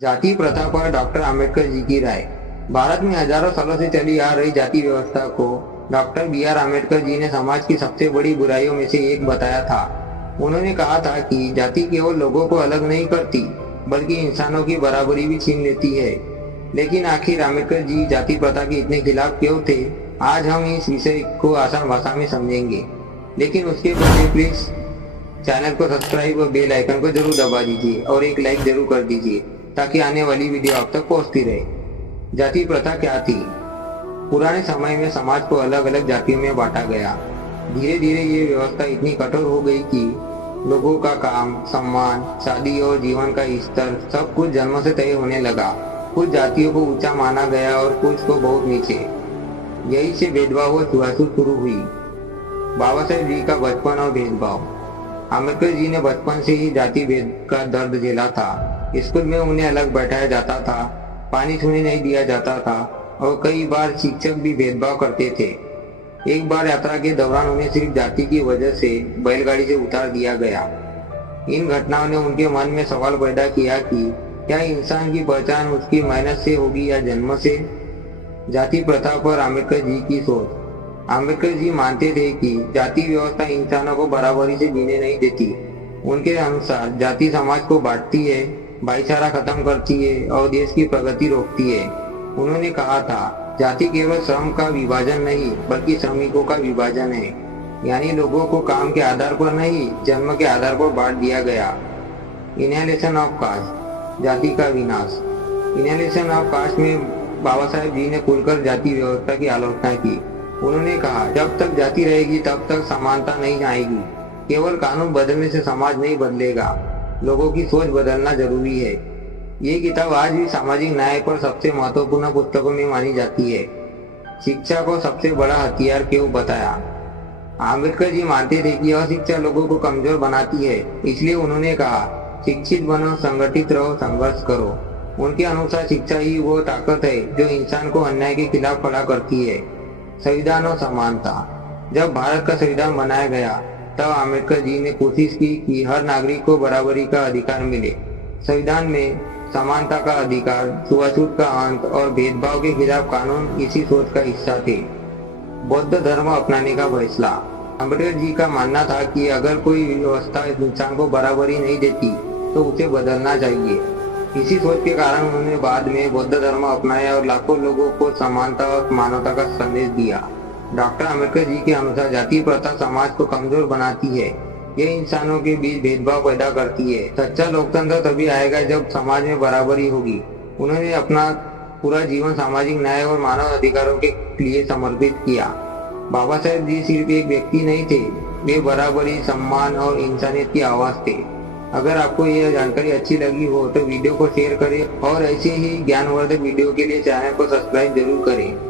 जाति प्रथा पर डॉक्टर आम्बेडकर जी की राय। भारत में हजारों सालों से चली आ रही जाति व्यवस्था को डॉक्टर बी.आर. आम्बेडकर जी ने समाज की सबसे बड़ी बुराइयों में से एक बताया था। उन्होंने कहा था कि जाति केवल लोगों को अलग नहीं करती बल्कि इंसानों की बराबरी भी छीन लेती है। लेकिन आखिर आम्बेडकर जी जाति प्रथा के इतने खिलाफ क्यों थे? आज हम इस विषय को आसान भाषा में समझेंगे, लेकिन उसके पहले प्लीज चैनल को सब्सक्राइब और बेल आइकन को जरूर दबा दीजिए और एक लाइक जरूर कर दीजिए ताकि आने वाली वीडियो आप तक पहुंचती रहे। जाति प्रथा क्या थी? पुराने समय में समाज को अलग अलग जातियों में बांटा गया। धीरे धीरे ये व्यवस्था इतनी कठोर हो गई कि लोगों का काम, सम्मान, शादी और जीवन का स्तर सब कुछ जन्म से तय होने लगा। कुछ जातियों को ऊंचा माना गया और कुछ को बहुत नीचे। यही से भेदभाव और छुआछूत शुरू हुई। बाबा साहेब जी का बचपन और भेदभाव। आम्बेडकर जी ने बचपन से ही जाति भेद का दर्द झेला था। स्कूल में उन्हें अलग बैठाया जाता था, पानी छूने नहीं दिया जाता था और कई बार शिक्षक भी भेदभाव करते थे। एक बार यात्रा के दौरान उन्हें सिर्फ जाति की वजह से बैलगाड़ी से उतार दिया गया। इन घटनाओं ने उनके मन में सवाल पैदा किया कि क्या इंसान की पहचान उसकी मेहनत से होगी या जन्म से? जाति प्रथा पर आम्बेडकर जी की सोच। आम्बेडकर जी मानते थे कि जाति व्यवस्था इंसानों को बराबरी से जीने नहीं देती। उनके अनुसार जाति समाज को बांटती है, भाईचारा खत्म करती है और देश की प्रगति रोकती है। उन्होंने कहा था, जाति केवल श्रम का विभाजन नहीं बल्कि श्रमिकों का विभाजन है, यानी लोगों को काम के आधार पर नहीं, जन्म के आधार पर बांट दिया गया। इनहेलेशन ऑफ कास्ट, जाति का विनाश। इनहेलेशन ऑफ कास्ट में बाबा साहेब जी ने खुलकर जाति व्यवस्था की आलोचना की। उन्होंने कहा, जब तक जाति रहेगी तब तक समानता नहीं आएगी। केवल कानून बदलने से समाज नहीं बदलेगा, लोगों की सोच बदलना जरूरी है। ये किताब आज भी सामाजिक न्याय पर सबसे महत्वपूर्ण पुस्तकों में मानी जाती है। शिक्षा को सबसे बड़ा हथियार क्यों बताया? आम्बेडकर जी मानते थे कि अशिक्षा लोगों को कमजोर बनाती है, इसलिए उन्होंने कहा, शिक्षित बनो, संगठित रहो, संघर्ष करो। उनके अनुसार शिक्षा ही वो ताकत है जो इंसान को अन्याय के खिलाफ खड़ा करती है। संविधान और समानता। जब भारत का संविधान बनाया गया तब आम्बेडकर जी ने कोशिश की कि हर नागरिक को बराबरी का अधिकार मिले। संविधान में समानता का अधिकार, छुआछूत का अंत और भेदभाव के खिलाफ कानून इसी सोच का हिस्सा थे। बौद्ध धर्म अपनाने का फैसला। आम्बेडकर जी का मानना था कि अगर कोई व्यवस्था इंसान को बराबरी नहीं देती तो उसे बदलना चाहिए। इसी सोच के कारण उन्होंने बाद में बौद्ध धर्म अपनाया और लाखों लोगों को समानता और मानवता का संदेश दिया। डॉक्टर आम्बेडकर जी के अनुसार जाति प्रथा समाज को कमजोर बनाती है, ये इंसानों के बीच भेदभाव पैदा करती है। सच्चा लोकतंत्र तभी आएगा जब समाज में बराबरी होगी। उन्होंने अपना पूरा जीवन सामाजिक न्याय और मानव अधिकारों के लिए समर्पित किया। बाबा साहेब जी सिर्फ एक व्यक्ति नहीं थे, वे बराबरी, सम्मान और इंसानियत की आवाज थे। अगर आपको यह जानकारी अच्छी लगी हो तो वीडियो को शेयर करें और ऐसे ही ज्ञानवर्धक वीडियो के लिए चैनल को सब्सक्राइब जरूर करें।